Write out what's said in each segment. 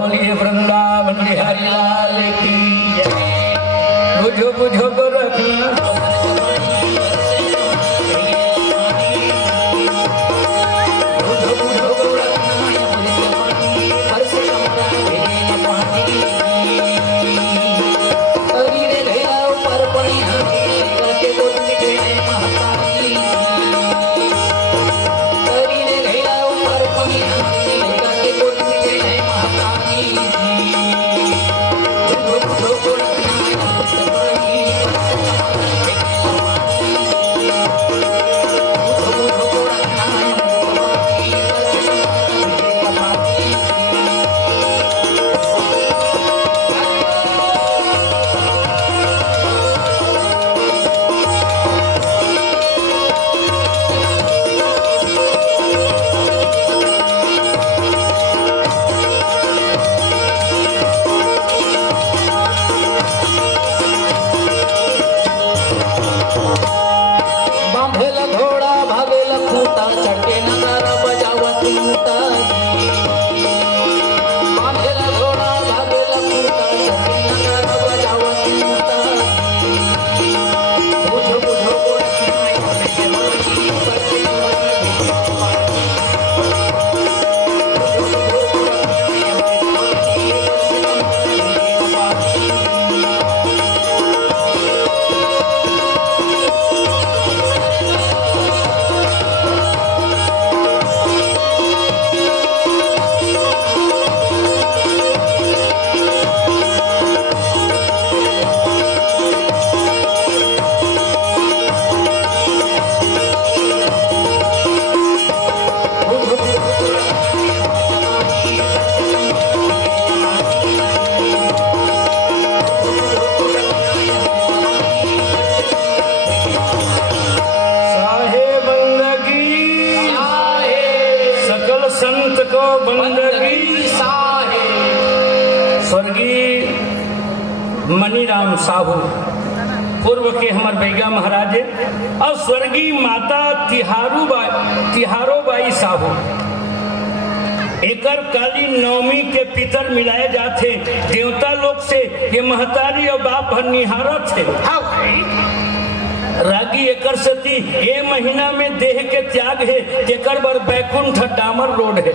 बोलिए वृंदावन बिहारी लाल की जय। बुझो बुझो को रखना मनीराम साहू पूर्व के हमर बैगा महाराज और स्वर्गीय माता तिहारोबाई साहू एकर काली नवमी के पितर मिलाए जाते देवता लोग से ये महतारी और बाप निहारत है रागी एकर सती ए महीना में देह के त्याग है एकर बर बैकुंठ डामर रोड है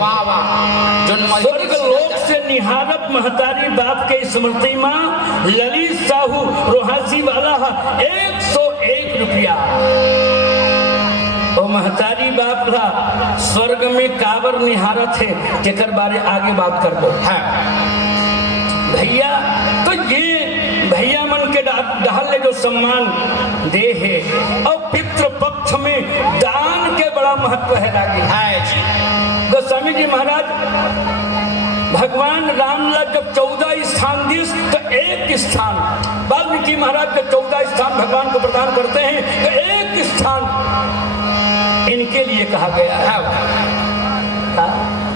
स्वर्ग लोक से निहारत महतारी बाप के स्मृति मां ललित साहू रोहासी वाला 101 रुपया और महतारी बाप ला स्वर्ग में काबर निहारत है जेकर बारे आगे बात कर दो है भैया। तो ये भैया मन के डाल ले जो सम्मान दे है और पितृ पक्ष में दान के बड़ा महत्व है रागी है। गोस्वामी जी महाराज भगवान राम ला जब 14 स्थान दिस तो एक स्थान वाल्मीकि महाराज के 14 स्थान भगवान को प्रदान करते हैं तो एक स्थान इनके लिए कहा गया है।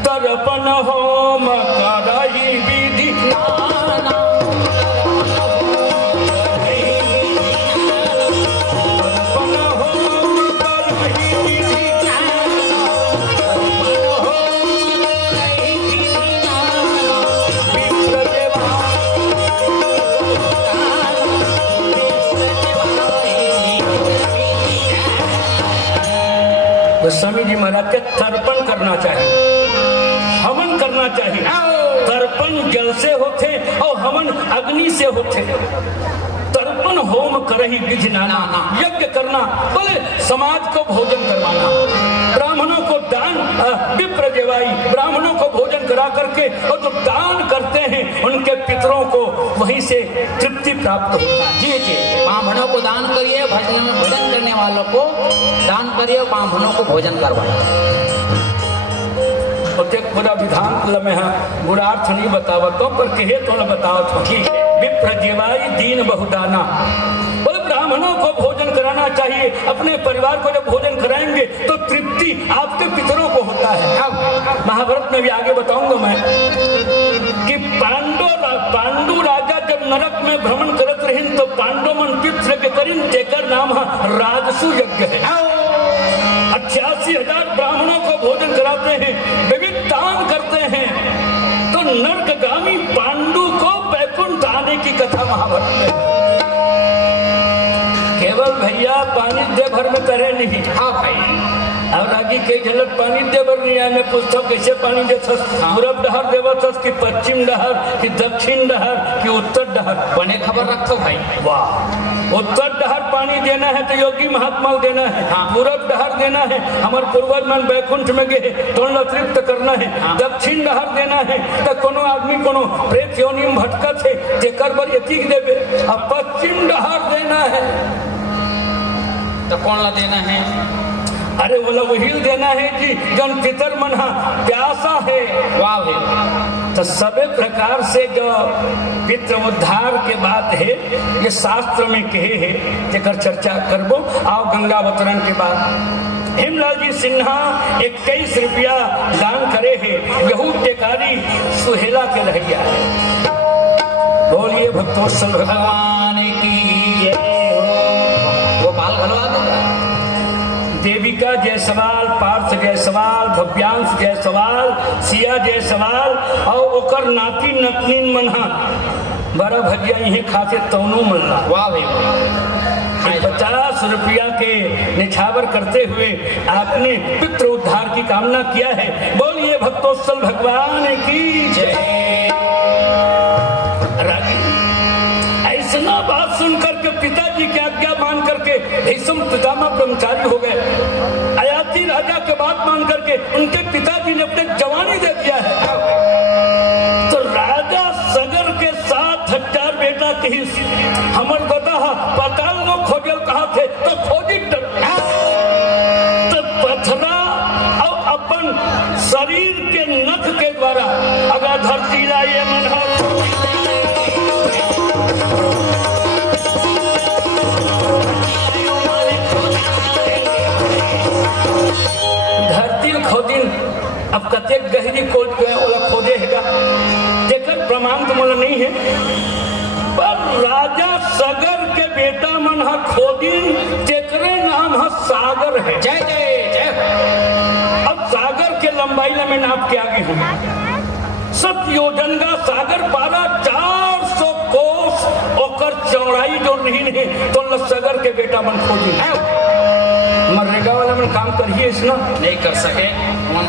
तर्पण होम करहि विधि स्वामी जी महाराज के तर्पण करना चाहिए, हवन करना चाहिए। तर्पण जल से होते और हवन अग्नि से होते। तर्पण होम करहि विधि नाना, यज्ञ करना बोले समाज को भोजन करवाना, ब्राह्मणों को दान विप्र जेवाई ब्राह्मणों को भोजन करा करके और जो दान करते हैं उनके पितरों को वहीं से तृप्ति प्राप्त होता है। जी जी, ब्राह्मणों को दान करिए, भजन करने वालों को दान करिए, ब्राह्मणों को भोजन करवाइए। पूरा विधान में गुणार्थ नहीं बतावत पर कहे तो न बतावत हो। विप्र जेवाई दीन बहुदाना, बोले ब्राह्मणों को भोजन कराना चाहिए। अपने परिवार को जब भोजन कराएंगे तो तृप्ति आपके पितरों को होता है। महाभारत में भी आगे बताऊंगा मैं कि पांडु राजा जब नरक में भ्रमण करत रहे तो पांडव मन पितृ के करिन तेकर नाम राजसु यज्ञ है। 88,000 ब्राह्मणों को भोजन कराते हैं, विविध दान करते हैं। तो नरकगामी पांडु को बैकुंठ आने की कथा महाभारत में है। केवल भैया पानी दे भर में तरे नहीं। हाँ भाई, और आगे कई झलक पानी दे भर नहीं आए। मैं पूछता कैसे पानी दे पूरब डहर देवत कि पश्चिम डहर कि दक्षिण डहर कि उत्तर डहर, बने खबर रखो भाई। वाह, उत्तर डहर पानी देना है तो योगी महात्मा को देना है। हाँ। पूरब डहर देना है, हमारे पूर्वज मन बैकुंठ में गए तो अतिरिक्त करना है। हाँ। दक्षिण डहर देना है तो कोनो आदमी कोनो प्रेत योनि में भटकत है जेकर बर एतिक देवे। अब पश्चिम डहर देना है तो कौन ला देना है? अरे बोला वही देना है जी जन पितर मन प्यासा है। वाह भाई, तो सभी प्रकार से जो पितृ उद्धार के बात है ये शास्त्र में कहे है, जेकर चर्चा करबो। आओ गंगा अवतरण के बाद हेमलाल जी सिन्हा 21 रुपया दान करे है। यहू टेकारी सुहेला के रहिया है। बोलिए भक्तोत्सल भगवान की जय हो। गोपाल भलवा देगा। देविका जायसवाल, पार्थ जायसवाल, भव्यांश जायसवाल, सिया जायसवाल और ओकर नाती नतनीन मनहा बड़ा भजिया यही खाते तौनू मल्ला। वाह भाई, 50 रुपया के निछावर करते हुए आपने पितृ उद्धार की कामना किया है। बोलिए भक्तोत्सल भगवान की जय। ऐसा बात सुनकर के पिताजी की आज्ञा मान करके भीष्म पितामह ब्रह्मचारी हो गए। अयाची राजा के बात मान करके उनके पिताजी ने अपने जवानी दे दिया है। तो राजा सगर के 7,000 बेटा कही हमर बता पताल लोग खोजल कहा थे तो खोजी तो पथरा और अपन शरीर के नख के द्वारा अगर धरती लाइए मन खोदिन। अब कते गहरी कोट के ओला खोदे हैगा जेकर प्रमाण तो मोला नहीं है, पर राजा सगर के बेटा मन हा खोदिन जेकरे नाम हा सागर है। जय जय जय। अब सागर के लंबाई ला मैं नाप के आगे हूँ। 7 योजन का सागर पारा 400 कोस ओकर चौड़ाई जो नहीं तो सगर के बेटा मन खोदिन है। मरनेगा वाला में काम करिए इसना नहीं कर सके।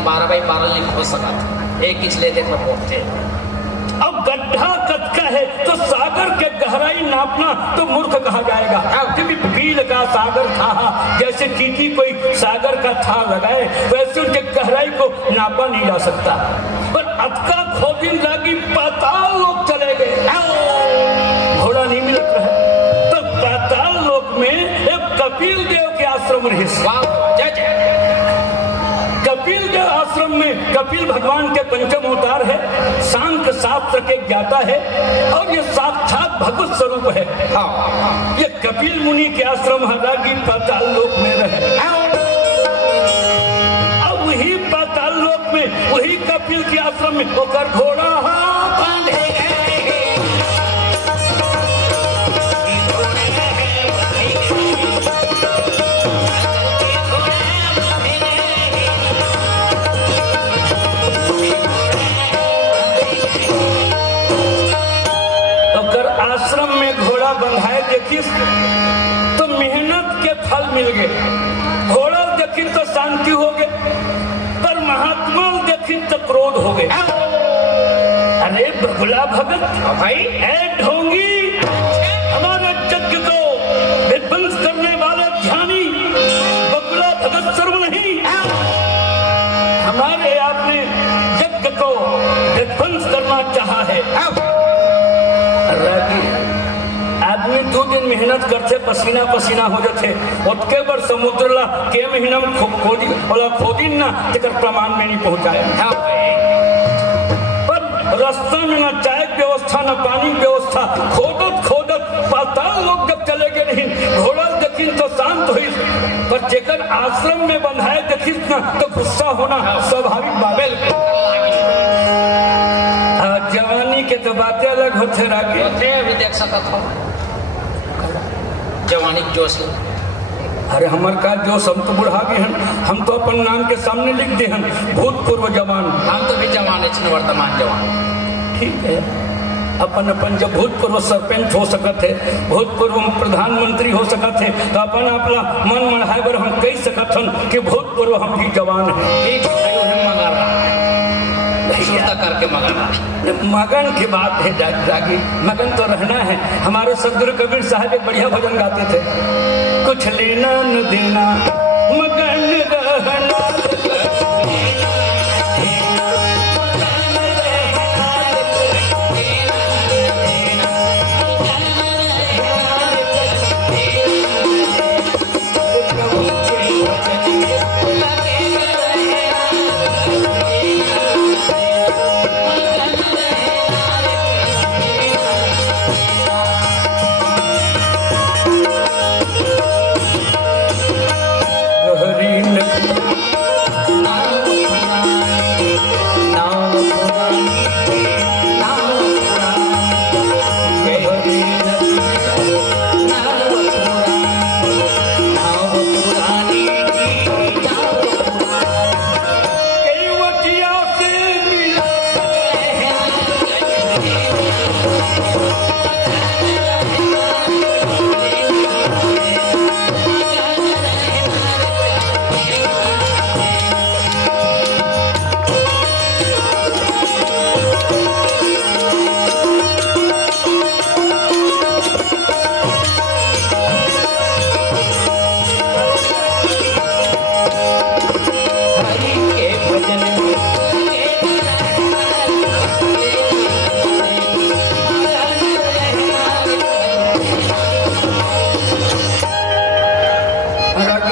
12x12 नहीं हो सका था, एक इंच लेते थे। अब गड्ढा कतका है तो सागर के गहराई नापना तो मूर्ख कहा जाएगा। क्योंकि बील का सागर था, जैसे चींटी कोई सागर का था लगाए वैसे उनके गहराई को नापा नहीं जा सकता। पर अतका खोदिन लागी पाताल लोग चले गए, घोड़ा नहीं मिल रहा है। तो पाताल लोक में एक कपिल देव के आश्रम रहे। कपिल देव आश्रम में कपिल भगवान के पंचम अवतार है, सांख्य शास्त्र के ज्ञाता है और ये साक्षात भगवत स्वरूप है। हाँ, ये कपिल मुनि के आश्रम हालांकि पाताल लोक में रहे। अब वही पाताल लोक में वही कपिल के आश्रम में होकर घोड़ा बांधे गए। आश्रम में घोड़ा बंधाए देखी तो मेहनत के फल मिल गए। घोड़ा देखी तो शांति हो गए, पर महात्मा देखी तो क्रोध हो गए। अरे बगुला भगत भाई, ए ढोंगी, हमारे यज्ञ को विध्वंस करने वाले ध्यानी बगुला भगत सर्व नहीं। हमारे आपने यज्ञ को विध्वंस करना चाहा है। आदमी 2 दिन मेहनत करते पसीना पसीना हो जाते उसके बाद समुद्र ला के महीना में खोदी ना तेकर प्रमाण में नहीं पहुंचाया। पर रास्ता में ना चाय व्यवस्था ना पानी व्यवस्था, खोदत पाताल लोग जब चले गए नहीं घोड़ा देखी तो शांत हुई, पर जेकर आश्रम में बंधाए देखी ना तो गुस्सा होना स्वाभाविक बाबेल। जवानी के तो बातें अलग होते रहे। अभी देख सकता हो जवानी जोश। अरे हमार का जोश, हम तो बुढ़ा गए हैं। हम तो अपन नाम के सामने लिख दे हैं भूतपूर्व जवान। हम तो भी जवान है, वर्तमान जवान। ठीक है, अपन अपन जब भूतपूर्व सरपंच हो सकत है, भूतपूर्व प्रधानमंत्री हो सकत है, तो अपन अपना मन मनाए बर हम कह सकत हन कि भूतपूर्व हम भी जवान हैं। ठीक है, मगर सुरता करके मगर मगन की बात है जागी, मगन तो रहना है। हमारे सदगुरु कबीर साहब एक बढ़िया भजन गाते थे, कुछ लेना न देना मगन रहना।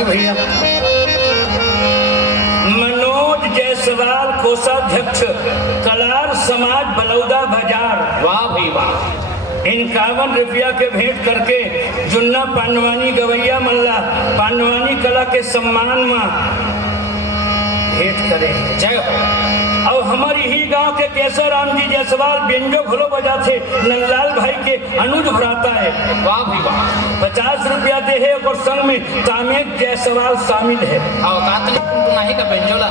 भैया मनोज जायसवाल कोषाध्यक्ष कलार समाज बलौदा बाजार, वाह भाई वाह, 51 रुपया के भेंट करके जुन्ना पांडवानी गवैया मल्ला पांडवानी कला के सम्मान में भेंट करे। जय हो। और हमारी ही गांव के केसर राम जी जायसवाल बेंजो घोलो बजाते नंदलाल भाई के अनुज भराता है, वाह भाई वाह, 50 रुपया दे है और संग में तामेक जायसवाल शामिल है। नहीं का बेंजोला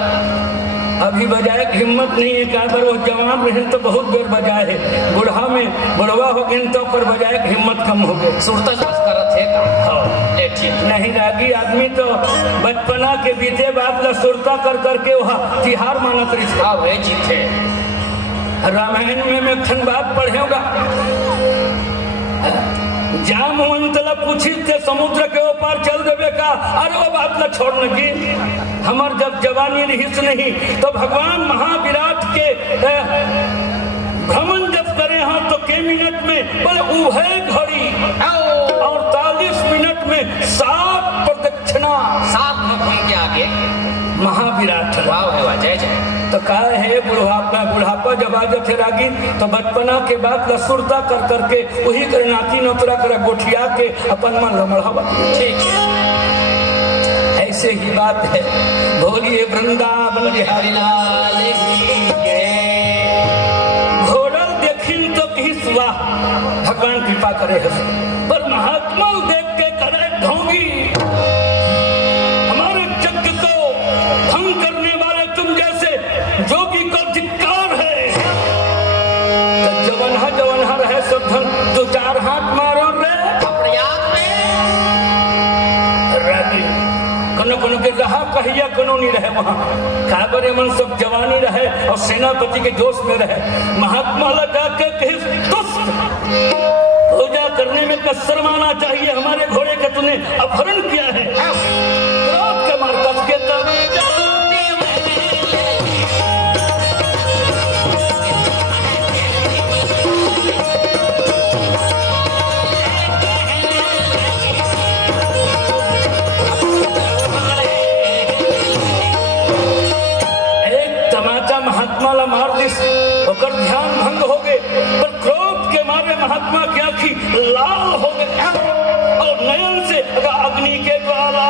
अभी बजाए की हिम्मत नहीं है, क्या बार वो जवान रहे तो बहुत देर बजाए है, बुढ़ा में बुढ़वा हो गए तो पर बजाए की हिम्मत कम हो गई। सुरता करत है नहीं रागी आदमी तो बचपना के बीते बात ला सुरता कर करके वहाँ तिहार मानत रही जीते। रामायण में मैं खन बात पढ़े होगा, जाम तला पूछी थे समुद्र के ऊपर चल देवे का, अरे वो बात ला छोड़ने की, हमार जब जवानी रहीस नहीं तो भगवान महाविराट के भ्रमण जब करे हाँ तो के मिनट में बोले उहे घड़ी और 40 मिनट में 7 प्रदक्षिणा, 7 मुख के आगे महाविराट। वाह जय जय। तो कहा है बुढ़ापा जब आ जाते रागी तो बचपना के बाद लसुरता कर करके वही कर नाती नोतरा कर गोठिया के अपन मन लमढ़ावा। ठीक है, ऐसे ही बात है। बोलिए वृंदावन बिहारी लाल की जय। घोड़ल देखिन तो किस वाह भगवान कृपा करे है, पर महात्मा देख के करे ढोंगी, हमारे यज्ञ को भंग करने वाले तुम जैसे जोगी को धिक्कार है। तो जवनहा रहे सब धन 2-4 हाथ मारो रे कोनो के रहा कहिया कोनो नहीं रहे वहाँ, काबरे मन सब जवानी रहे और सेनापति के जोश में रहे। महात्मा लगा के दुष्ट पूजा करने में कसर माना चाहिए, हमारे घोड़े का तूने अपहरण किया है, क्रोध के मार कस के तब महात्मा ला मार दिस और ध्यान भंग हो गए, पर क्रोध के मारे महात्मा की आंखी लाल हो गए और नयन से अग्नि के द्वारा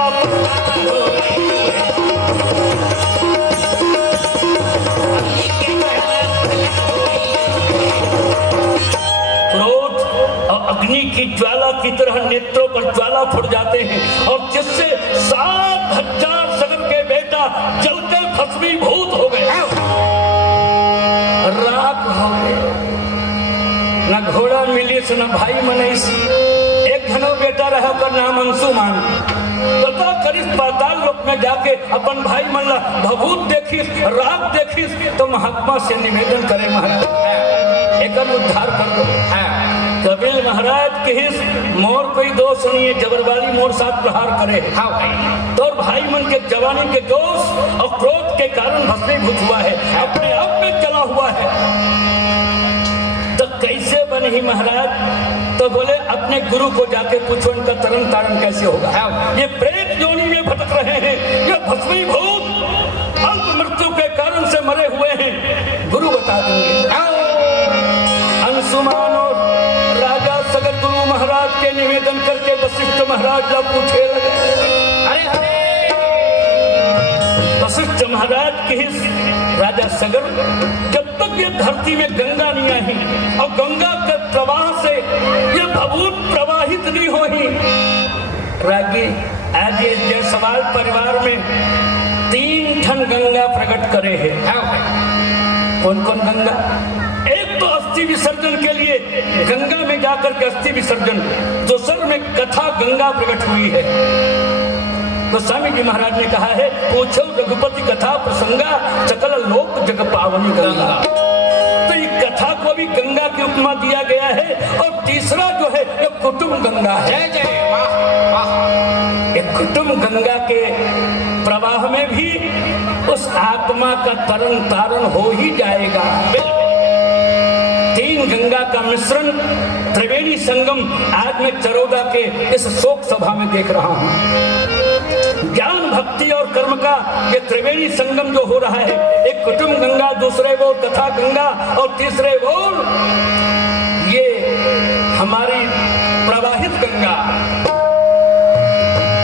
क्रोध और अग्नि की ज्वाला की तरह नेत्रों पर ज्वाला फुट जाते हैं और जिससे 7,000 सगम के बेटा जलते भस्मीभूत हो गए, राख हो गए। न घोड़ा मिलिस न भाई मनईस, एक घनो बेटा रहा कर नाम अंशुमान। तो करिस पाताल लोक में जाके अपन भाई मन ला भभूत देखिस, रात देखिस, तो महात्मा से निवेदन करे महाराज एक उद्धार कर दो। कपिल महाराज कहिस मोर कोई दोष नहीं है, जबरवाली मोर साथ प्रहार करे। हाँ भाई, तो भाई मन के जवानी के दोष और क्रोध के कारण भस्मीभूत हुआ है, अपने आप में चला हुआ है। तो कैसे बने ही महाराज? तो बोले अपने गुरु को जाके पूछो इनका तरन तारण कैसे होगा। ये प्रेत योनि में भटक रहे हैं, ये भस्मीभूत अल्प मृत्यु के कारण से मरे हुए हैं, गुरु बता देंगे। अंशुमान और राजा सगर गुरु महाराज के निवेदन करके वशिष्ठ महाराज जब पूछे लगे, अरे अरे वशिष्ठ महाराज की राजा सगर, जब तक ये धरती में गंगा नहीं आई और गंगा के प्रवाह से ये भभूत प्रवाहित नहीं होही। रागी आज ये सवाल परिवार में 3 ठन गंगा प्रकट करे है। कौन कौन गंगा? एक तो अस्थि विसर्जन के लिए गंगा में जाकर के अस्थि विसर्जन, दूसर में कथा गंगा प्रकट हुई है। तो स्वामी जी महाराज ने कहा है पूछो रघुपति कथा प्रसंगा, सकल लोक जग पावनी गंगा। तो ये कथा को भी गंगा की उपमा दिया गया है। और तीसरा जो है ये कुटुंब गंगा है। ये कुटुंब गंगा के प्रवाह में भी उस आत्मा का तरन तारण हो ही जाएगा। 3 गंगा का मिश्रण त्रिवेणी संगम आज मैं चरोदा के इस शोक सभा में देख रहा हूँ। ज्ञान भक्ति और कर्म का ये त्रिवेणी संगम जो हो रहा है, एक कुटुंब गंगा, दूसरे वो कथा गंगा और तीसरे वो ये हमारी प्रवाहित गंगा।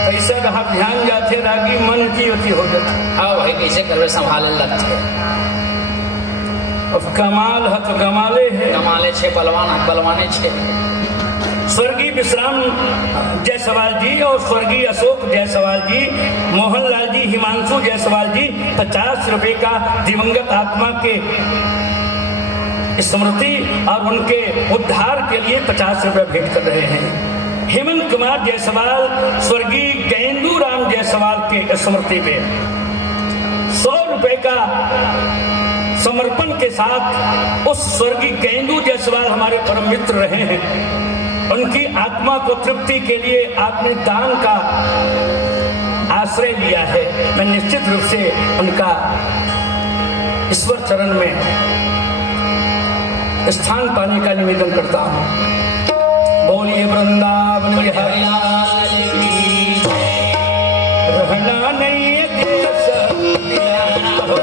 ऐसा रहा ध्यान जाते रागी मन की होती हो जाती। हाँ भाई, कैसे कर संभाले लगते अब कमाल है तो कमाले है, कमाले छे बलवान बलवाने छे। स्वर्गीय विश्राम जायसवाल जी और स्वर्गीय अशोक जायसवाल जी, मोहनलाल जी, हिमांशु जायसवाल जी 50 रुपए का दिवंगत आत्मा के स्मृति और उनके उद्धार के लिए 50 रुपए भेंट कर रहे हैं। हेमंत कुमार जायसवाल स्वर्गीय गेंदू राम जायसवाल के स्मृति पे 100 रुपए का समर्पण के साथ उस स्वर्गीय गेंदू जायसवाल हमारे परम मित्र रहे हैं, उनकी आत्मा को तृप्ति के लिए आपने दान का आश्रय लिया है। मैं निश्चित रूप से उनका ईश्वर चरण में स्थान पाने का निवेदन करता हूँ। बोलिए वृंदावन बिहारी लाल की जय। रहना नहीं है देश दीवाना हो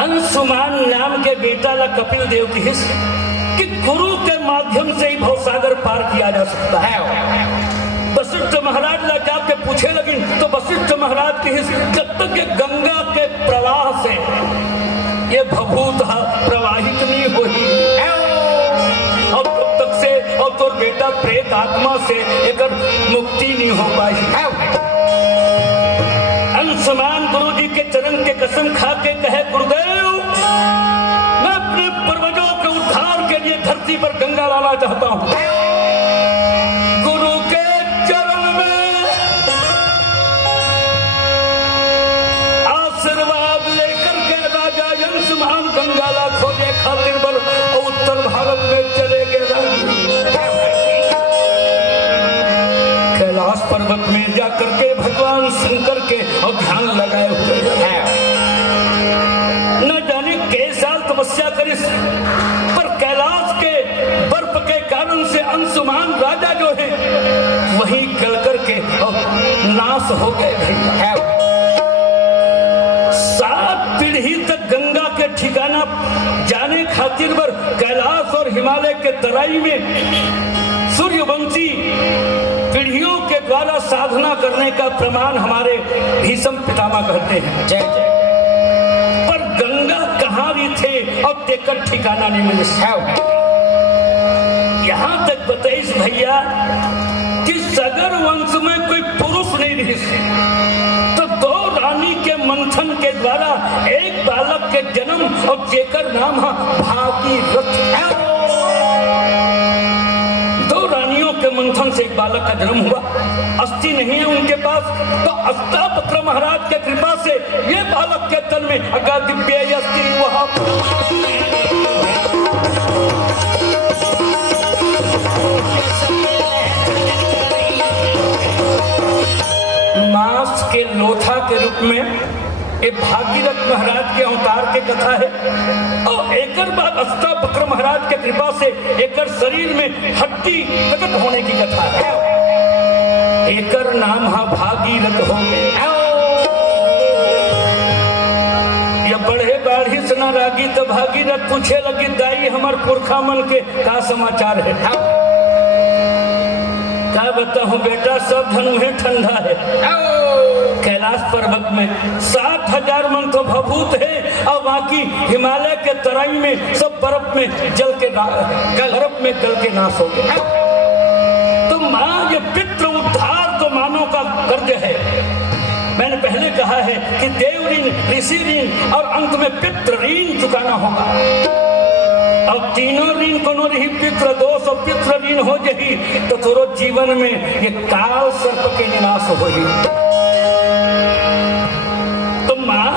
अंशुमान नाम के बेटा ला कपिल देव की हिस्स कि गुरु के माध्यम से ही भवसागर पार किया जा सकता है। वशिष्ठ महाराज ला जाके पूछे लगी तो वशिष्ठ महाराज की जब तक ये गंगा के प्रवाह से ये भभूत प्रवाहित नहीं हुई और तब तक से और तो बेटा प्रेत आत्मा से एक मुक्ति नहीं हो पाई। अंशुमान गुरु जी के चरण के कसम खा के कहे गुरुदेव मैं अपने पूर्वजों के उद्धार के लिए धरती पर गंगा लाना चाहता हूँ। गुरु के चरण में आशीर्वाद लेकर के राजा अंशुमान गंगा ला खोजे खातिर बल और उत्तर भारत में चले गए। कैलाश पर्वत में जाकर के भगवान शंकर के और ध्यान लगाए हुए हैं। न जाने कई साल तपस्या करी पर कैलाश के बर्फ के कारण से अंशुमान राजा जो है वहीं गल करके और नाश हो गए हैं। 7 पीढ़ी तक गंगा के ठिकाना जाने खातिर पर कैलाश और हिमालय के तराई में सूर्यवंशी पीढ़ियों के द्वारा साधना करने का प्रमाण हमारे भीष्म पितामह कहते हैं। जय जय। पर गंगा कहाँ भी थे और तेकर ठिकाना नहीं मिले। यहाँ तक बताइए भैया कि सगर वंश में कोई पुरुष नहीं रही तो 2 रानी के मंथन के द्वारा एक बालक के जन्म और जेकर नाम है भागीरथ। के मंथन से एक बालक का जन्म हुआ। अस्थि नहीं है उनके पास तो अस्तापत्र महाराज के कृपा से ये बालक के तन में अगर दिव्य अस्थि वहां मांस के लोथा के रूप में ये भागीरथ महाराज के अवतार के कथा है। और एकर बाद अस्तापत्र महाराज के कृपा से एकर शरीर में हड्डी प्रकट होने की कथा है। एकर नाम है भागीरथ हो गए। या बढ़े बाढ़ी से न रागी तो भागीरथ पूछे लगी दाई हमार पुरखा मन के का समाचार है। क्या बताऊं बेटा सब धनुहे ठंडा है। कैलाश पर्वत में 7000 मन तो भभूत है और बाकी हिमालय के तराई में सब बर्फ में जल के बर्फ में गल के नाश हो गए। तो माँ ये पितृ उद्धार तो मानव का कर्ज है। मैंने पहले कहा है कि देव ऋण ऋषि ऋण और अंत में पितृ ऋण चुकाना होगा और तीनों ऋण कोनो रही पितृ दोष और पितृ ऋण हो जाही तो तोरो जीवन में ये काल सर्प के निवास होगी। तो माँ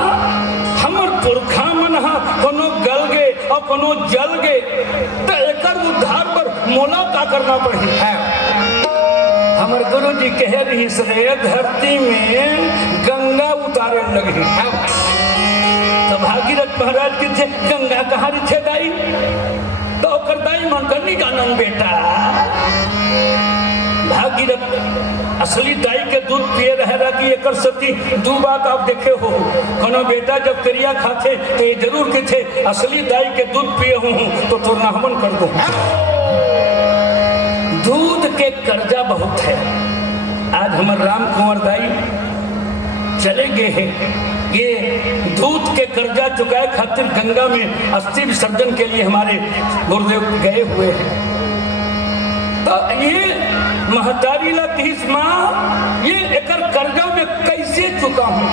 हमर पुरखा मन कोनो गल गे और कोनो जल गे तो एकर उद्धार पर मोला का करना पड़ी है। हमर गुरु जी कह रही से धरती में गंगा उतारे लगी है। तो भागीरथ महाराज के थे गंगा कहाँ थे दाई तो दाई मन कर नहीं जानन बेटा। भागीरथ असली दाई के दूध पिए रहे कि एकर सती 2 बात आप देखे हो। कोनो बेटा जब करिया खाते तो ये जरूर के थे असली दाई के दूध पिए हूँ तो तोर नामन कर दो। दूध के कर्जा बहुत है। आज हमारे राम कुंवर दाई चले गए हैं। ये दूध के कर्जा चुकाए खातिर गंगा में अस्थि विसर्जन के लिए हमारे गुरुदेव गए हुए हैं। तो ये महतारी ला 30 माँ ये एकर कर्जा में कैसे चुका हूँ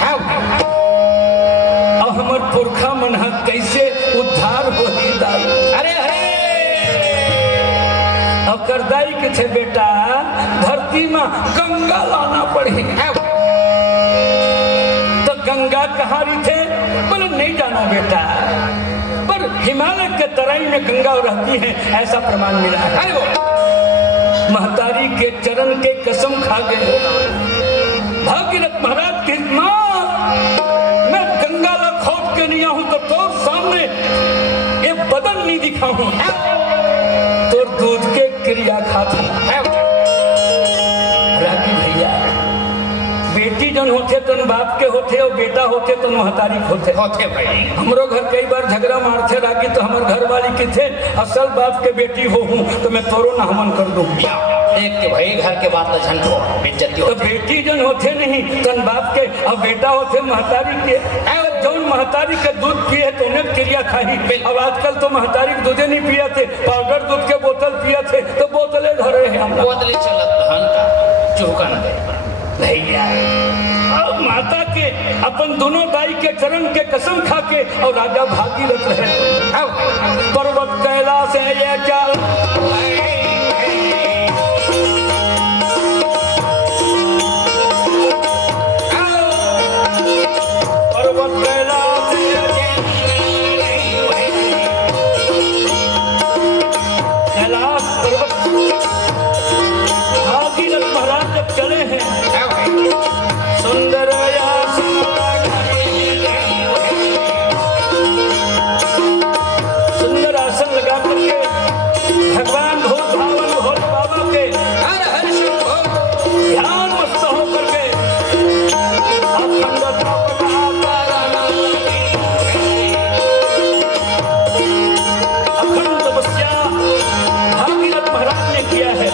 और हमार पुरखा मन कैसे उद्धार हो दाई। अरे अरे और करदाई के थे बेटा धरती में गंगा लाना पड़ी। तो गंगा कहाँ थे बोले नहीं जानो बेटा पर हिमालय के तराई में गंगा रहती है ऐसा प्रमाण मिला है। महतारी के चरण के कसम खा गए। भागीरथ महाराज की माँ मैं गंगा ला खोद के नहीं आऊं तो तोर सामने ये बदन नहीं दिखाऊं तो दूध के क्रिया खाता। रागी भैया बेटी जन होती होते तो बाप के होते और बेटा होते तो महतारी होते भाई हमरो घर कई बार झगड़ा मारते रागी तो हमर घर वाली की थे असल बाप के बेटी हो हूँ तो मैं तोरो न हमन कर दूँ देख के भाई घर के बात झंझो बेइज्जती तो बेटी जन होते नहीं तन बाप के और बेटा होते महतारी के जौन महतारी के दूध पिए तो उन्हें क्रिया खाई। अब आजकल तो महतारी के दूधे नहीं पिया थे पाउडर दूध के बोतल पिया थे तो बोतलें धरे हैं हम बोतलें चलत धन का चौका न दे भैया अब माता के अपन दोनों दाई के चरण के कसम खा के और राजा भागीरथ रहे पर्वत कैलाश है ये चाल पर्वत कैलाश कैलाश पर्वत भागीरथ महाराज जब चले हैं सुंदर सुंदर आसन लगा करके भगवान भोले बाबा के ध्यान मस्त हो करके अखंड तपस्या भागीरथ महाराज ने किया है।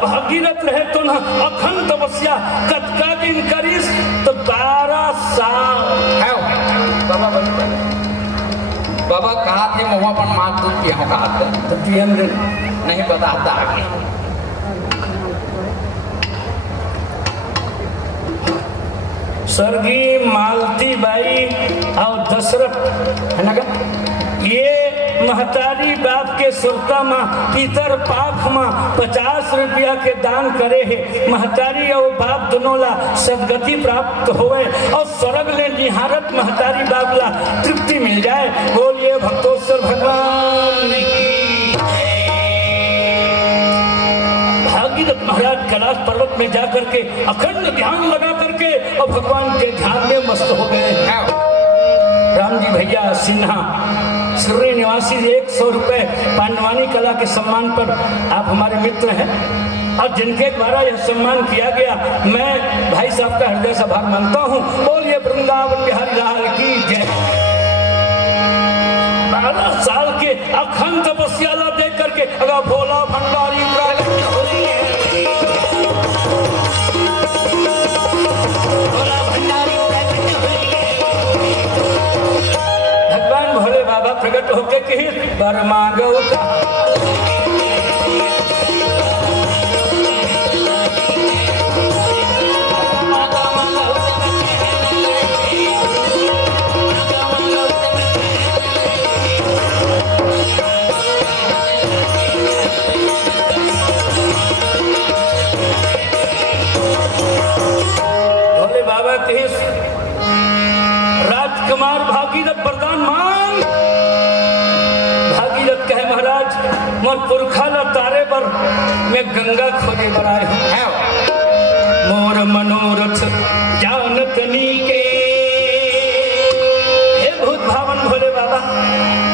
भागीरथ रहे तो ना अखंड तपस्या कतका दिन करीस तो 12 साल बाबा कहा थे मुँह पर मार दूध पिया कहा थे तो पियन नहीं बताता आगे स्वर्गीय मालती बाई और दशरथ है ना ये महतारी बाप के सुरता माँ पितर पाख माँ 50 रुपया के दान करे है महतारी और बाप दोनों ला सदगति प्राप्त होए और स्वर्ग ले निहारत महतारी बाप ला तृप्ति मिल जाए। बोलिए भक्तोत्सव भगवान भागीरथ महाराज कैलाश पर्वत में जाकर के अखंड ध्यान लगा करके और भगवान के ध्यान में मस्त हो गए। राम जी भैया सिन्हा श्री निवासी 100 रुपए पांडवानी कला के सम्मान पर आप हमारे मित्र हैं और जिनके द्वारा यह सम्मान किया गया मैं भाई साहब का हृदय से आभार मानता हूँ। बोलिए वृंदावन बिहारी लाल की जय। 12 साल के अखंड तपस्या दे करके अगर भोला भंडारी भगवान भोले बाबा प्रकट होके कही वर मांगो भोले बाबा कही राजकुमार भागीरथ वरदान मांग। भागीरथ कहे महाराज मोर पुरखा ला तारे पर मैं गंगा खोजे बर आए हूँ मोर मनोरथ जानत नीके। हे भूत भावन भोले बाबा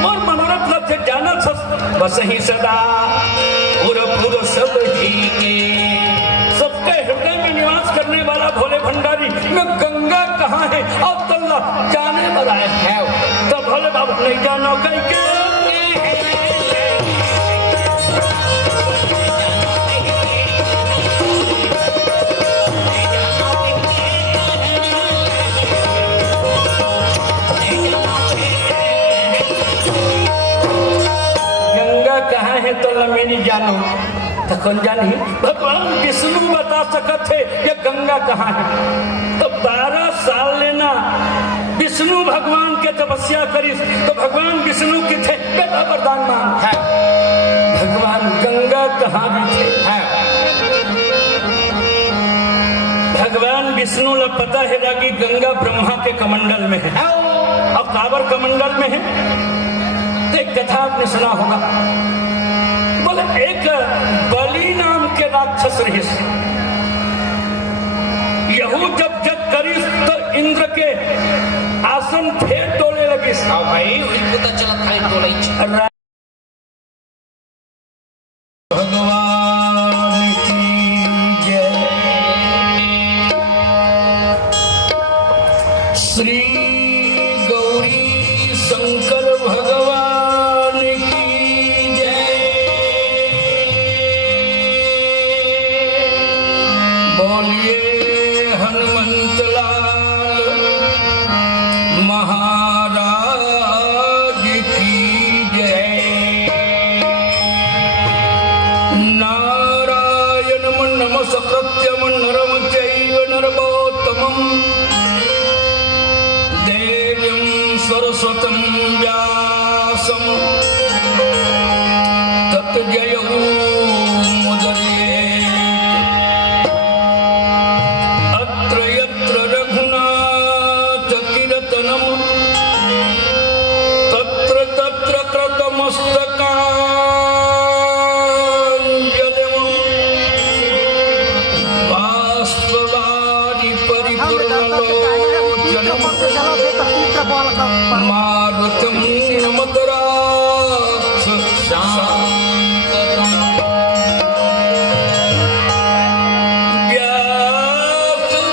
मोर मनोरथ लक्ष्य जानत बस ही सदा पुर सब ही के सबके हृदय में निवास करने वाला भोले भंडारी में गंगा कहाँ है अब तल्ला जाने पर आए हैं तो भोले बाबा नहीं जानो कहीं के गंगा कहाँ है तो लमेनी जानो तो कौन जानी भगवान विष्णु बता सकत थे ये गंगा कहाँ है। तो 12 साल लेना विष्णु भगवान के तपस्या करी तो भगवान विष्णु की थे बेटा वरदान मांग है भगवान गंगा कहाँ भी थे है। भगवान विष्णु ने पता है कि गंगा ब्रह्मा के कमंडल में है और काबर कमंडल में है। तो एक कथा आपने सुना होगा बोले एक बलि नाम के राक्षस रहिस, यहू जब जब करिस तो इंद्र के आसन फेर डोले लगिस। भाई उनको तो चलत है तो लई भगवान की जय। श्री गौरी शंकर भगवान की जय। बोलिए हनुमंत लाल महाराज की जय। नारायणं नमस्कृत्यं नरं चैव नरोत्तमं देवीं सरस्वतीं व्यासं तत् जयौ मुदीरयेत्। अत्र यत्र रघुनाथ कीर्तनं तत्र तत्र कृतमस्तकाञ्जलिं। बाष्पवारि परिपूर्णलोचनं मारुतिं नमत राक्षसान्तकम्।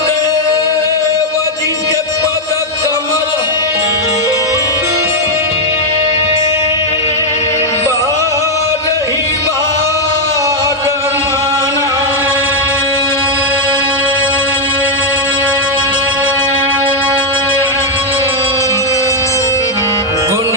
व्यासदेव जी के पद कमल बारहि बार माना। गुण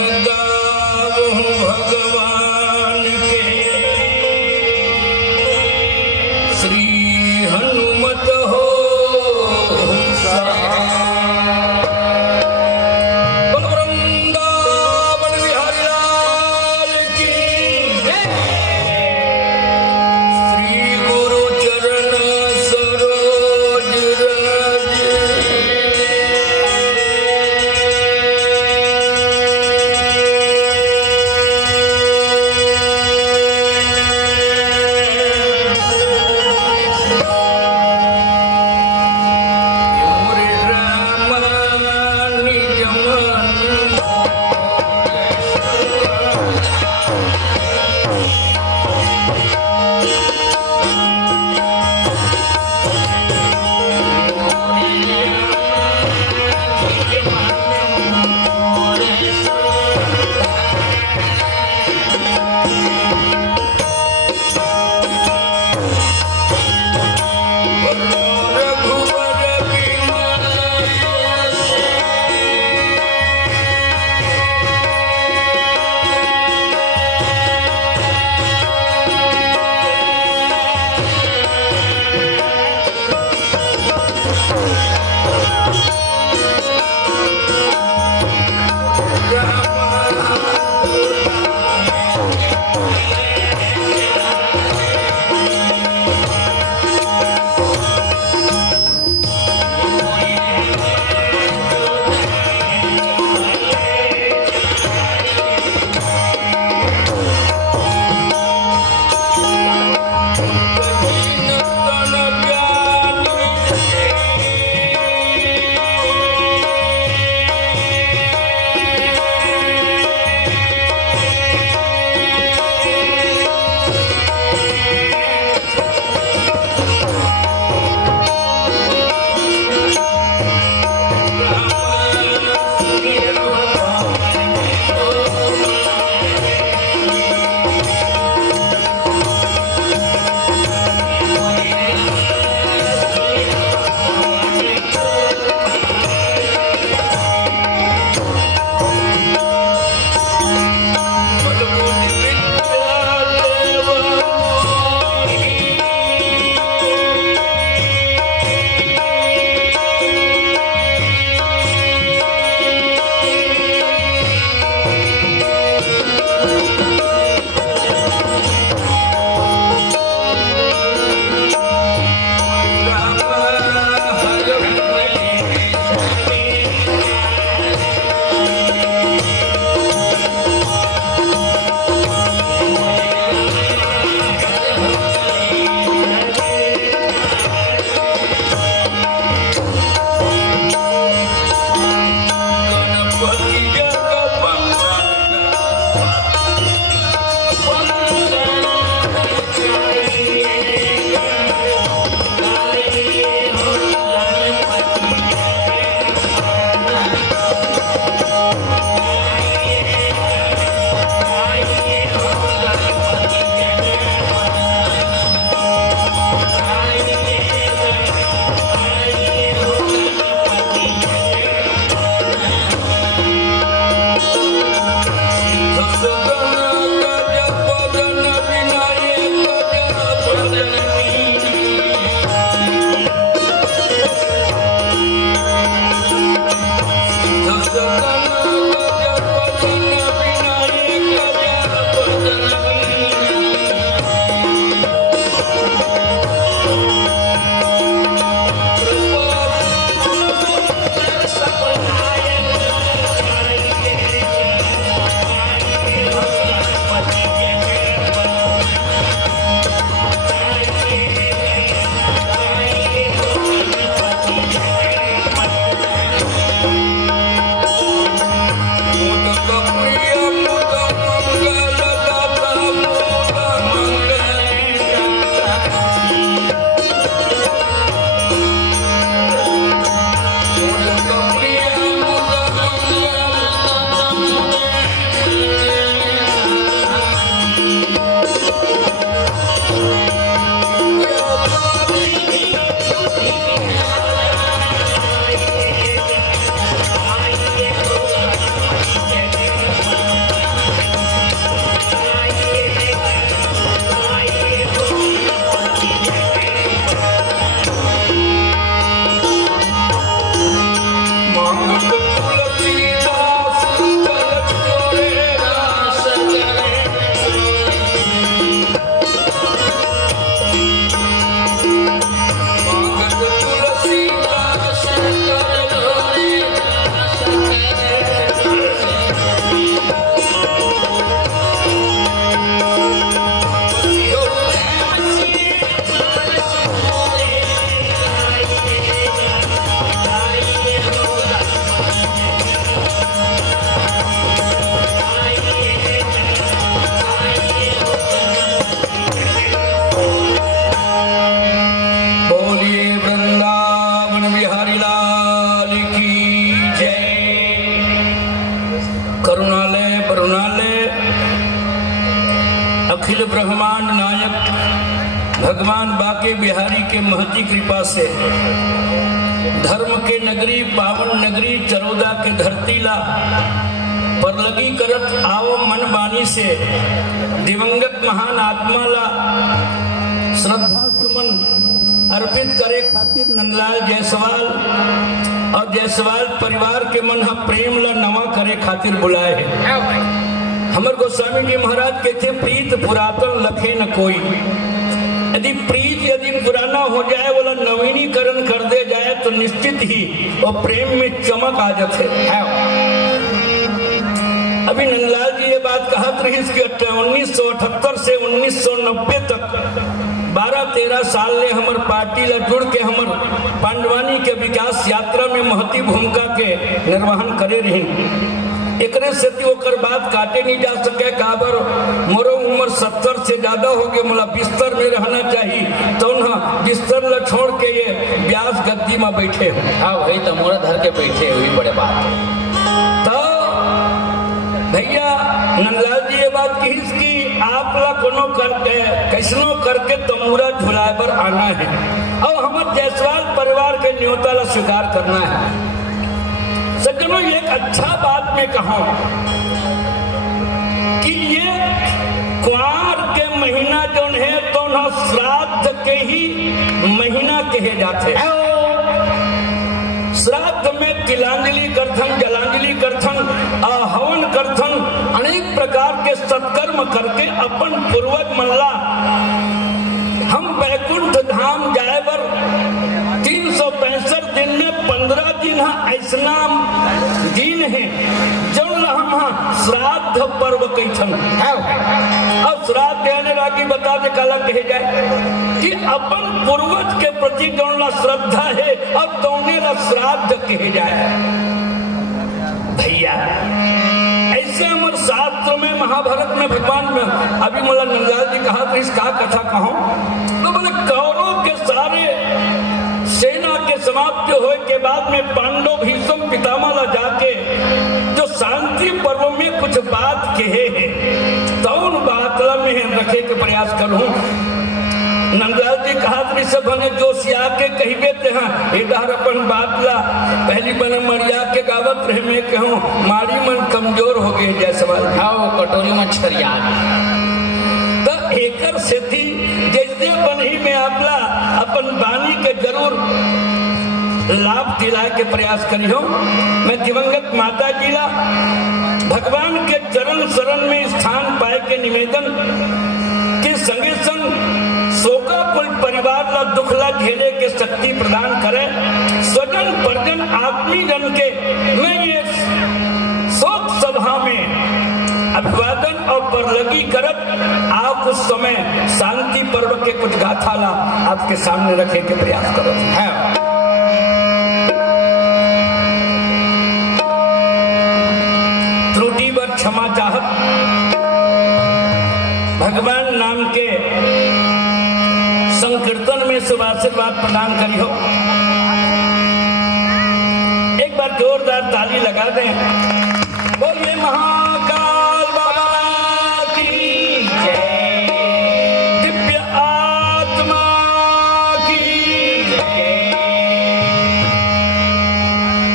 भगवान बाके बिहारी के महती कृपा से धर्म के नगरी पावन नगरी चरोदा के धरती ला पर लगी करत आओ मन बानी से दिवंगत महान आत्मा ला श्रद्धा सुमन अर्पित करे खातिर नंदलाल जायसवाल और जायसवाल परिवार के मन प्रेम ला नवा करे खातिर बुलाए है। हमर गोस्वामी जी महाराज कहते प्रीत पुरातन लखे न कोई। यदि प्रीत यदि पुराना हो जाए बोला नवीनीकरण कर दे जाए तो निश्चित ही वो प्रेम में चमक आ जाते है। अभी नंदलाल जी ये बात कहत रही कि 1978 से 1990 तक 12-13 साल ने हमर पार्टी ला जुड़ के हमर पांडवानी के विकास यात्रा में महती भूमिका के निर्वहन करे रही। एकरे से ओकर बात काटे नहीं जा सके काबर मोरो उम्र 70 से ज्यादा हो गए मोला बिस्तर में रहना चाहिए तो ना बिस्तर ला छोड़ के ये ब्यास गद्दी में बैठे हो। हाँ भाई तो मोरा धर के बैठे हुई बड़े बात तो भैया नंदलाल जी ये बात कही कि आप ला कोनो करके कैसनो करके तमूरा झुलाए पर आना है और हमारे जायसवाल परिवार के न्योता ला स्वीकार करना है। सज्जनों एक अच्छा बात मैं कहूं कि ये कुआर के महीना जो है तो ना श्राद्ध के ही महीना कहे जाते हैं। श्राद्ध में तिलांजलि करथन जलांजलि करथन हवन करथन अनेक प्रकार के सत्कर्म करके अपन पूर्वज मनला हम वैकुंठ धाम जाए बर 365 दिन में 15 दिन ऐसा दिन है जो हम श्राद्ध पर्व कैथन है। अब श्राद्ध देने लागी बता दे काला कहे जाए कि अपन पूर्वज के प्रति जो श्रद्धा है अब दोने ला श्राद्ध कहे जाए। भैया ऐसे हमारे शास्त्र में महाभारत में भगवान में अभी मला नंदलाल जी कहा तो इसका कथा कहूं तो बोले कौरव के सारे सेना के समाप्त होए के बाद में पांडव भीष्म पितामह जाके जो शांति पर्व में कुछ बात कहे हैं तो उन बात में रखे के प्रयास करूं। नंदलाल जी कहा सब हमें जोशिया के कहिबे ते हैं इधर अपन बात ला पहली बन मरिया के गावत रहे मैं कहूं मारी मन कमजोर हो गए जायसवाल खाओ कटोरी में छरिया तो एकर सेती जैसे बनही में आपला अपन बानी के जरूर लाभ दिलाए के प्रयास करी हो। मैं दिवंगत माता जी ला भगवान के चरण शरण में स्थान पाए के निवेदन के संगे संग शोका कुल परिवार ला दुख ला झेले के शक्ति प्रदान करे स्वजन परजन आत्मी जन के मैं ये शोक सभा में अभिवादन और परलगी करत आप उस समय शांति पर्व के कुछ गाथा ला आपके सामने रखे के प्रयास करत है। त्रुटि वर क्षमा चाहत भगवान नाम के संकीर्तन में शुभ आशीर्वाद प्रदान करी हो। एक बार जोरदार ताली लगा दें। बोलिए महाकाल बाबा की जय, दिव्य आत्मा की जय।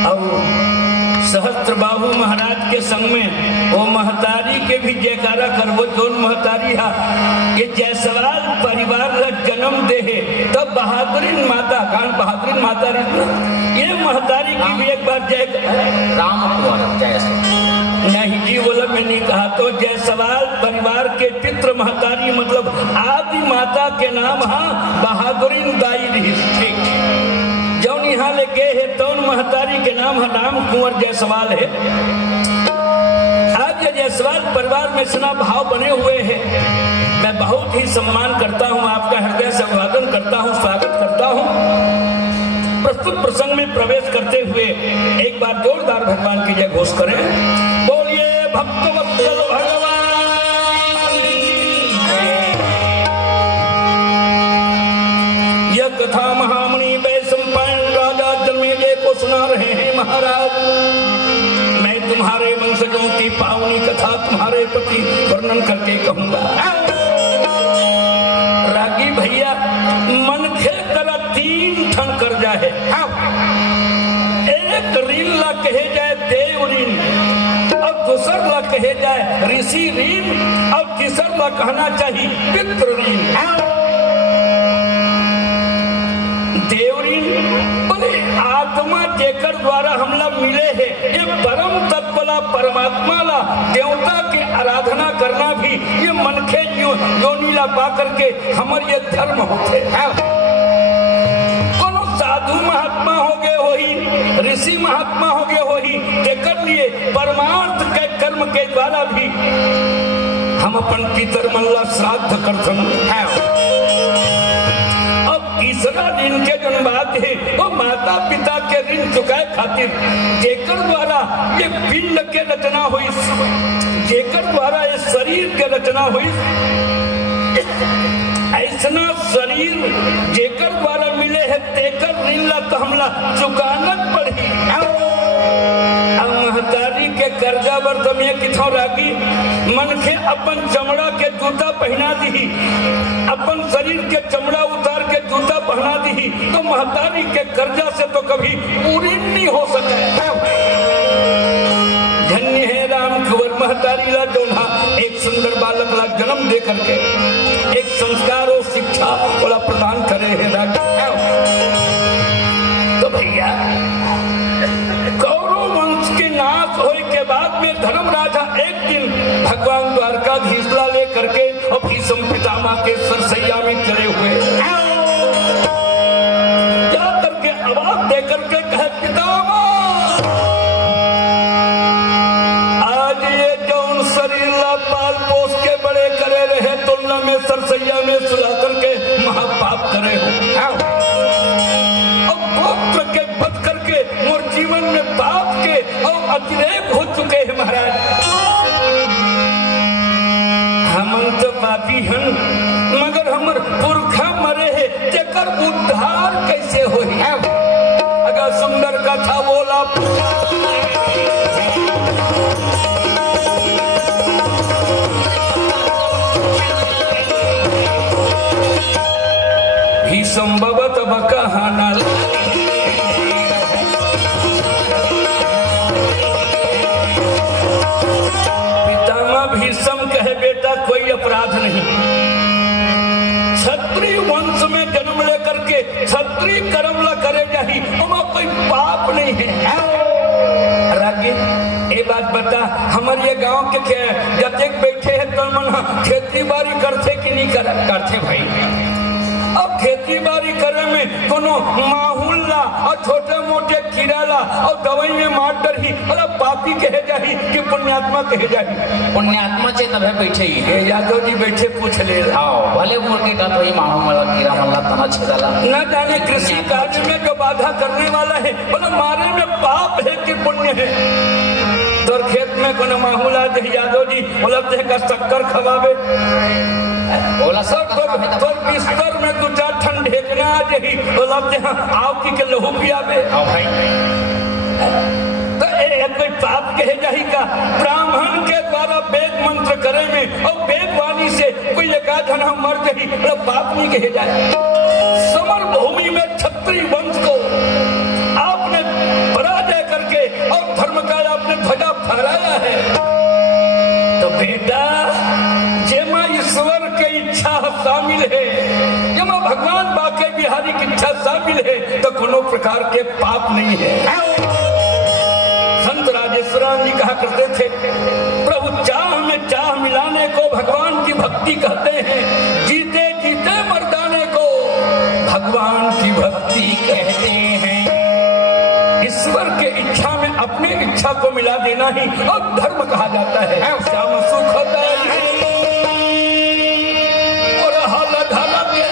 और सहस्त्रबाहु महाराज के संग में वो महतारी के भी जयकारा करवो जोन महतारी हा ये जायसवाल परिवार ला जन्म दे है तब बहादुरीन माता कान बहादुरीन माता ये महतारी की भी एक बार जय राम नहीं जी बोला मैंने कहा तो जायसवाल परिवार के पितृ महतारी मतलब आदि माता के नाम हा बहादुरीन दाई रही ठीक जौन यहाँ ले गए है तौन महतारी के नाम है राम कुंवर जायसवाल है। आज ये जायसवाल परिवार में इतना भाव बने हुए हैं मैं बहुत ही सम्मान करता हूं आपका हृदय से अभिवादन करता हूं स्वागत करता हूं। प्रस्तुत प्रसंग में प्रवेश करते हुए एक बार जोरदार भगवान की जय घोष करें। बोलिए भक्तवत्सल भगवान यह कथा महामुनि वैशंपायन राजा जन्मेजय को सुना रहे हैं। महाराज मैं तुम्हारे वंशजों की पावनी कथा तुम्हारे प्रति वर्णन करके कहूंगा। रागी भैया देव ऋण, अब दूसर ला कहे जाए ऋषि ऋण, अब तीसर ला कहना चाहिए पितृ ऋण। देव ऋण बोले आत्मा जेकर द्वारा हमला मिले है, ये परम तत्व ला परमात्मा ला देवता के आराधना करना भी ये मनखे योनि ला पा करके हमर ये धर्म होते है। कोनो साधु महात्मा हो गए वही, ऋषि महात्मा हो गए वही, जेकर लिए परमार्थ के कर्म के द्वारा भी हम अपन पितर मन ला श्राद्ध करथन है। तीसरा ऋण के जन बात है वो माता पिता के ऋण चुकाए खातिर जेकर द्वारा ये पिंड के रचना हुई, जेकर द्वारा ये शरीर के रचना हुई, ऐसना शरीर जेकर द्वारा मिले है तेकर ऋण ला तो हमला चुकानत पड़ी। अब महतारी के कर्जा बर्तमिया किथों रागी मनखे अपन चमड़ा के जूता पहना दी, अपन शरीर के चमड़ा उतार के जूता पहना दी, तो महतारी के कर्जा से तो कभी पूरी नहीं हो सके। धन्य है राम कुंवर महतारी ला जोना एक सुंदर बालक ला जन्म दे करके एक संस्कार और शिक्षा वाला प्रदान करे है। तो भैया कौरव वंश के नाश होने के बाद में धर्म राजा एक दिन भगवान द्वारकाधीश ला ले करके और भीष्म पितामह के सरसैया में चले हुए जा करके आवाज दे करके कहे पितामह आज ये जौन शरीर ला पाल पोस के बड़े करे रहे तुलना में सरसैया में सुला करके महापाप करे हो, और गोत्र के बच करके मोर जीवन में पाप के और अतिरेक हो चुके हैं महाराज। हम तो पापी हन मगर हमर पुरखा मरे है जेकर उद्धार कैसे होई। अगर सुंदर कथा बोला संभवत बकहाना पितामह भीष्म कहे बेटा कोई अपराध नहीं, क्षत्रिय वंश में जन्म लेकर के क्षत्रिय कर्म ला करे जाही वहाँ कोई पाप नहीं है। रागी ये बात बता हमारे ये गांव के जतेक बैठे हैं तो मन खेती बाड़ी करते कि नहीं करते भाई। अब खेती बाड़ी करे में कोनो माहौल ला और छोटे मोटे कीड़ा ला और दवाई में मार डर ही मतलब पापी कहे जाही कि पुण्यात्मा कहे जाही। पुण्यात्मा चे तबे बैठे ही ये यादव जी बैठे पूछ ले आओ भले मुर्गे का तो ही माहौल में कीड़ा मल्ला तना छेदाला न जाने कृषि कार्य में जो बाधा करने वाला है मतलब मारे में पाप है कि पुण्य है। तोर खेत में कोनो माहौल आ जाए यादव जी मतलब का शक्कर खवावे बोला सब तो बिस्तर में दो चार ठंड ढेकना आ जाही बोला आओ की के लहू पियावे आओ भाई। तो कोई पाप कहे जाही का ब्राह्मण के द्वारा वेद मंत्र करे में और वेद वाणी से कोई एकाधन मर जाही मतलब पाप नहीं कहे जाए। समर भूमि में क्षत्रिय वंश को आपने पराजय करके और धर्म का आपने ध्वजा फहराया है। तो बेटा जेमा ईश्वर के इच्छा शामिल है, जेमा भगवान बाके बिहारी की इच्छा शामिल है तो कोनो प्रकार के पाप नहीं है। संत राजेश्वराम जी कहा करते थे प्रभु चाह में चाह मिलाने को भगवान की भक्ति कहते हैं, जीते जीते मर्दाने को भगवान की भक्ति कहते हैं। ईश्वर के इच्छा में अपनी इच्छा को मिला देना ही अब धर्म कहा जाता है। श्याम सुखदाई और हल धल के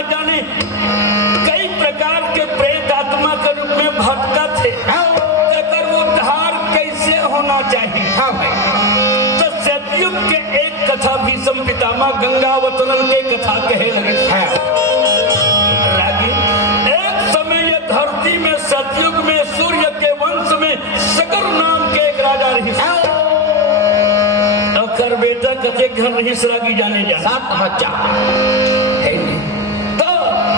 न जाने कई प्रकार के प्रेत आत्मा के रूप में भटका थे। एकर उद्धार कैसे होना चाहिए? हाँ भाई। तो सतयुग के एक कथा भीष्म पितामह गंगावतरण के कथा कहे लगे। रागी, एक समय ये धरती में सतयुग में सूर्य के वंश में सगर नाम के एक राजा रही। कर बेटा कथे घर रही रागी जाने जा 7 बच्चा है। तो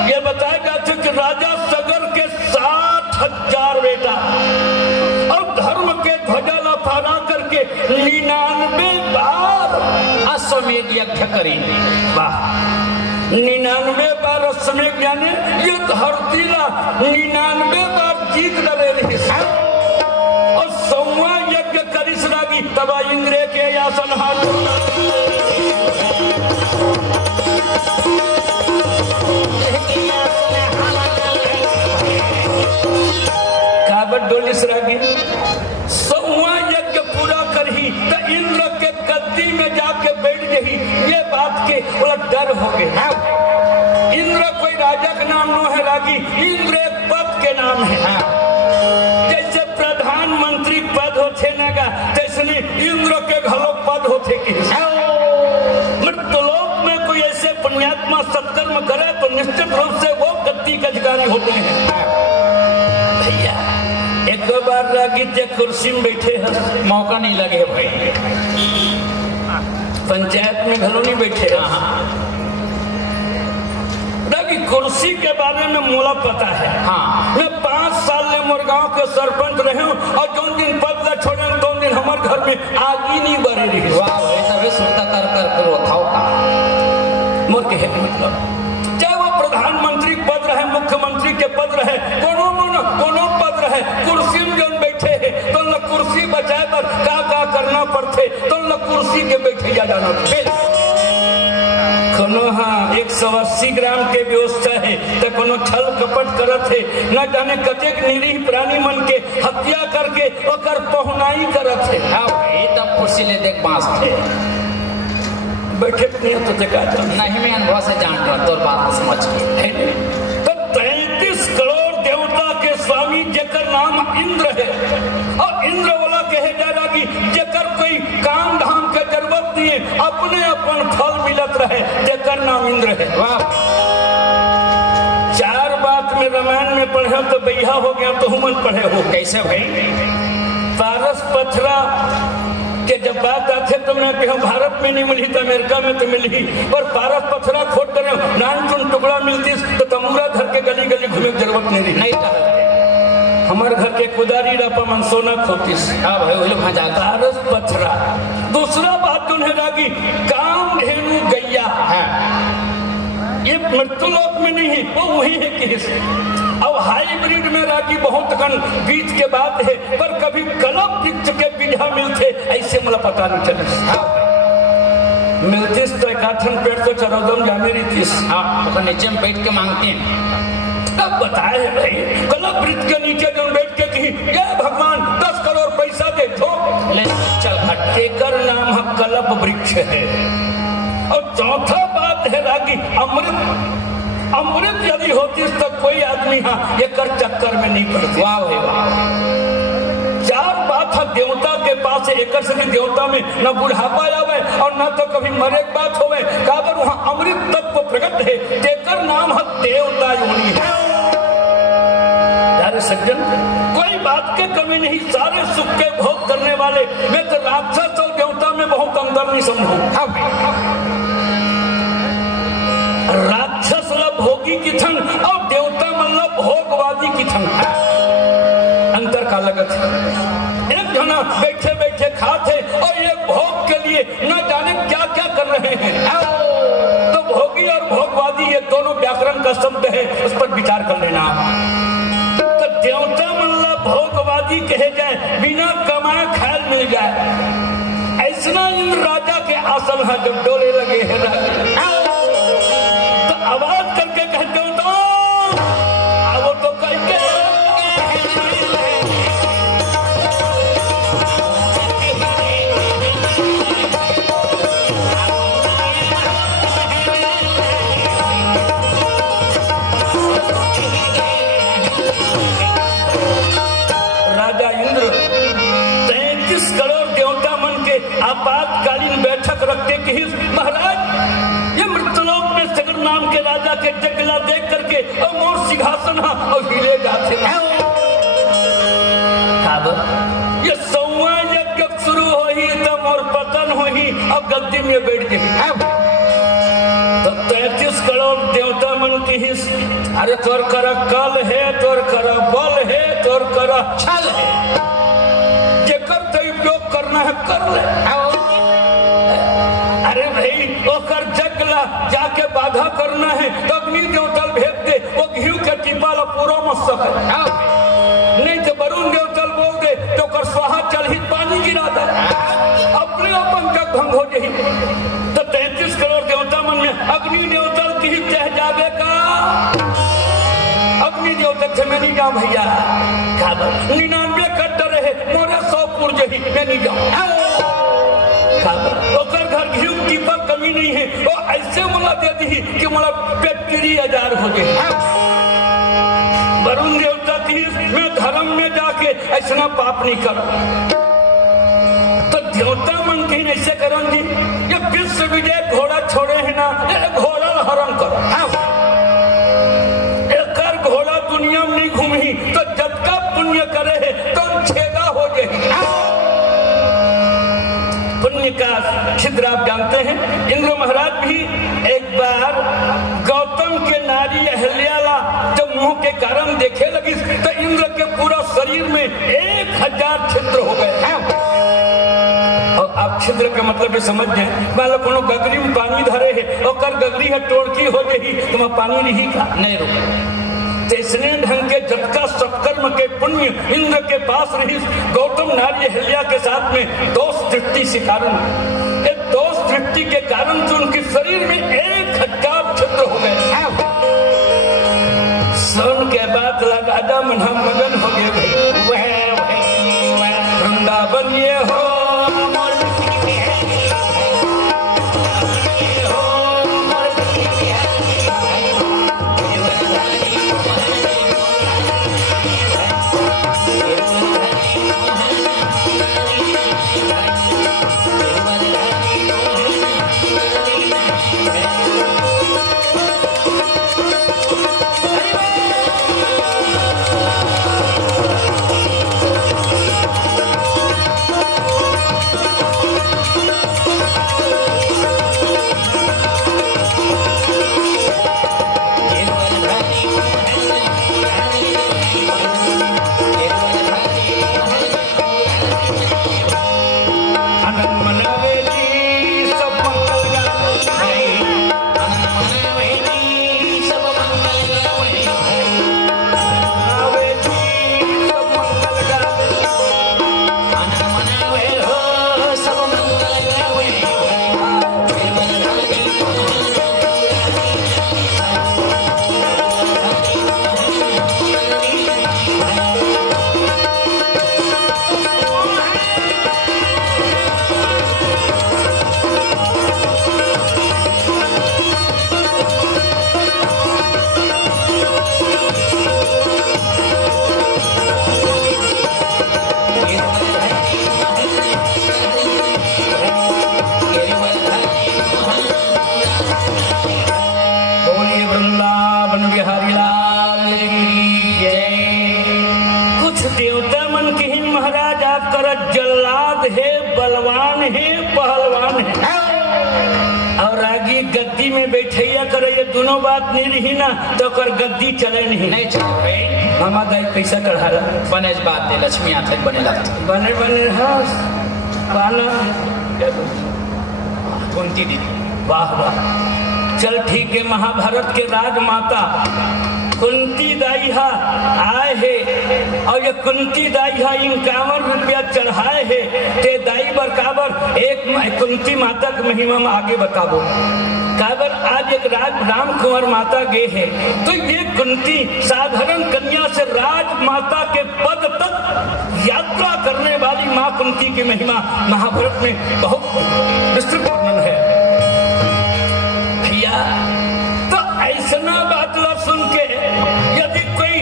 ये बताया जाता कि राजा सगर के 60,000 बेटा और धर्म के ध्वजा लहरा करके 99 बार अश्वमेध यज्ञ करी। वाह, 99 बार अश्वमेध यानी ये धरती ला 99 बार जीत डरे रही और 100वां यज्ञ करिस रागी तबा इंद्र के आसन हाथ काबट डोलिस रागी 100वां यज्ञ पूरा करही तो इंद्र के गद्दी में जाके बैठ गई। ये बात के बड़ा डर हो गया। इंद्र कोई राजा का नाम नो है रागी, इंद्र एक पद के नाम है। जैसे प्रधानमंत्री पद होते नगा तैसे इंद्र के घलो पद होते कि मृत्युलोक में कोई ऐसे पुण्यात्मा सत्कर्म करे तो निश्चित रूप से वो गद्दी के अधिकारी होते हैं। भैया एक बार रागी ते कुर्सी में बैठे हैं, मौका नहीं लगे भाई। पंचायत में घरों नहीं बैठे। रागी कुर्सी के बारे में मोला पता है। हाँ, मैं 5 साल ले मोर गांव के सरपंच रहे हूँ और जो दिन पद ला छोड़े तो दिन हमारे घर में आग ही नहीं बरे रही। वाह भाई, तबे सुनता कर कर करो थाओ का मोर के मतलब चाहे वो प्रधानमंत्री पद रहे, मुख्यमंत्री के पद रहे, कोनो पद रहे, कुर्सी में जो बैठे है तो ल कुर्सी बचाए पर का करना पड़ते तो ल कुर्सी के बैठे जा जाना कोनो। हाँ 180 ग्राम के व्यवस्था है तो कोनो छल कपट करत है, न जाने कतेक निरीह प्राणी मन के हत्या करके ओकर पहुनाई करत है। हाँ भाई, तब कुर्सी ले देख बांस थे बैठे नहीं तो देखा नहीं, मैं अनुभव से जान रहा तोर बात समझ के। तो 33 करोड़ देवता के स्वामी जेकर नाम इंद्र है और इंद्र वाला कहे जा रहा कि जेकर कोई काम धाम के जरूरत नहीं है, अपने अपन फल मिलत रहे, जेकर नाम इंद्र है। वाह, 4 बात में रामायण में पढ़े तो बैहा हो गया तो हुमन पढ़े हो। कैसे भाई? पारस पथरा के जब बात आते तो मैं कहूँ भारत में नहीं मिली तो अमेरिका में तो मिली, पर पारस पथरा खोट करे नान चुन टुकड़ा मिलती तो तमूरा घर के गली गली घूमे जरूरत नहीं रही। नहीं, हमारे घर के कुदारी रापा मन सोना खोतीस। हाँ भाई, वो लोग जाता पारस पथरा। दूसरा बात उन्हें रागी काम धेनु गैया है, ये मृत्युलोक में नहीं है, वो वही है कि अब हाइब्रिड में रागी बहुत कन बीच के बात है, पर कभी कलम वृक्ष के बीजा मिलते ऐसे मला पता नहीं चले। मिलतीस तो एकाठन पेड़ तो चरौदम जाने रीतिस। हाँ, तो नीचे में बैठ के मांगते हैं। अब बताए भाई कलम वृक्ष के नीचे जो बैठ के कही ये भगवान 10 करोड़ पैसा दे दो, ले चल हट। एकर नाम है कल्प वृक्ष है। और चौथा बात है रागी अमृत यदि होती तो कोई आदमी हाँ ये कर चक्कर में नहीं पड़ती। वाह भाई वाह। 4 बात है देवता के पास एक से देवता में न बुढ़ापा आवे और न तो कभी मरे बात होवे, काबर वहाँ अमृत तत्व प्रकट है, जेकर नाम है देवता योनि है। सज्जन कोई बात के कमी नहीं, सारे सुख के भोग करने वाले। मैं तो राक्षस और देवता में बहुत अंतर नहीं समझू। राक्षस भोगी की थन और देवता मतलब भोगवादी की थन, अंतर का लगत है। एक जना बैठे बैठे खाते और एक भोग के लिए न जाने क्या क्या कर रहे हैं। तो भोगी और भोगवादी ये दोनों व्याकरण का शब्द है, उस पर विचार कर लेना। तो देवता मतलब भोगवादी कहे जाए, बिना कमाए खाए मिल जाए, ऐसा इंद्र राजा के आसन है जब डोले लगे हैं तो आवाज करके कहते हो तो वो तो कहते के जगला देख करके और मोर सिंहासन और हिले जाते ये सौवा यज्ञ शुरू हो ही तो मोर पतन हो ही अब गद्दी में बैठ गए तो 33 करोड़ देवता मन की ही अरे तोर करा कल है, तोर करा बल है, तोर करा छल है, जेकर तो उपयोग करना है कर ले। अरे भाई ओकर जगला जाके बाधा करना है तो अग्नि देवतल भेज दे, वो घी के टिपाला पूरा मत सके, नहीं तो वरुण देवतल बोल दे तो कर स्वाहा चल ही पानी गिरा दे, अपने अपन जग भंग हो जाही। तो 33 करोड़ देवता मन में अग्नि देवतल की ही कह जावे का अग्नि देवतल से मैं नहीं जाऊं भैया, 99 कट्टर रहे मोरे 100 पुर जही मैं नहीं जाऊं। ओकर घर घी टीपा कमी नहीं है, वो ऐसे मला दे दी कि मला पेट पीरी हजार हो गए। वरुण देवता की मैं धर्म में जाके ऐसा पाप नहीं कर, तो देवता मन कहीं ऐसे करूंगी ये विश्व विजय घोड़ा छोड़े है ना, घोड़ा हरण करो, एक घोड़ा दुनिया में नहीं घूमी तो जब का पुण्य करे है तो छेदा हो जाए। पुण्य का छिद्र आप जानते हैं, इंद्र महाराज भी एक बार गौतम के नारी अहल्याला जब मुंह के कारण देखे लगी तो इंद्र के पूरा शरीर में 1000 छिद्र हो गए। और आप छिद्र का मतलब समझ जाए, मान लो कोनो गगरी में पानी धरे है और गगरी है टोड़की हो गई तो पानी नहीं का नहीं रुके। इसने ढंग के जबका सत्कर्म के पुण्य इंद्र के पास रही गौतम नारी अहल्या के साथ में दोष दृष्टि से कारण, दोष दृष्टि के कारण से उनके शरीर में 1000 छिद्र हो गए। सुन के बाद राजा मना मगन हो गए, वह वृंदावन ये हो दोनों बात नहीं रही ना तो कर गद्दी चले नहीं चले। मामा दाई पैसा चढ़ा बने बात है, लक्ष्मी आते बने लगते बने बने हाँ कुंती दीदी वाह वाह चल ठीक है। महाभारत के राजमाता कुंती दाई आए है और ये कुंती दाई 51 रुपया चढ़ाए है ते दाई बरकाबर एक कुंती माता की महिमा में आगे बताबो। काबर आज एक राम कुंवर माता गए है तो ये कुंती साधारण कन्या से राजमाता के पद तक यात्रा करने वाली माँ कुंती की महिमा महाभारत में बहुत विस्तृत वर्णन है भैया। तो ऐसा बात सुन के यदि कोई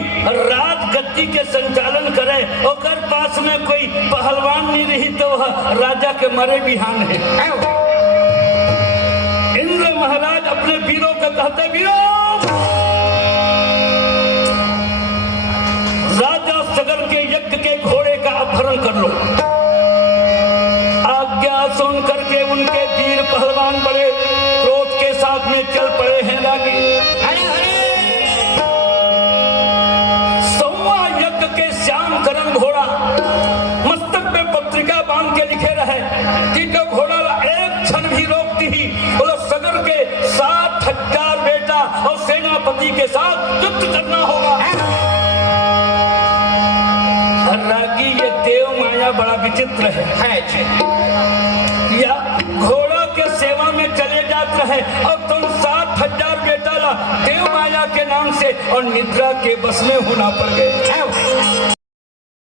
राजगद्दी के संचालन करे और पास में कोई पहलवान नहीं रही तो वह राजा के मरे बिहान है। इंद्र महाराज अपने वीरों को कहते वीरों लिखे रहे कि जो घोड़ा एक क्षण भी रोकती ही बोलो सगर के 7,000 बेटा और सेनापति के साथ युद्ध करना होगा। रागी ये देव माया बड़ा विचित्र है या घोड़ा के सेवा में चले जाते हैं और तुम 7,000 बेटा ला देव माया के नाम से और निद्रा के बस में होना पड़ गए।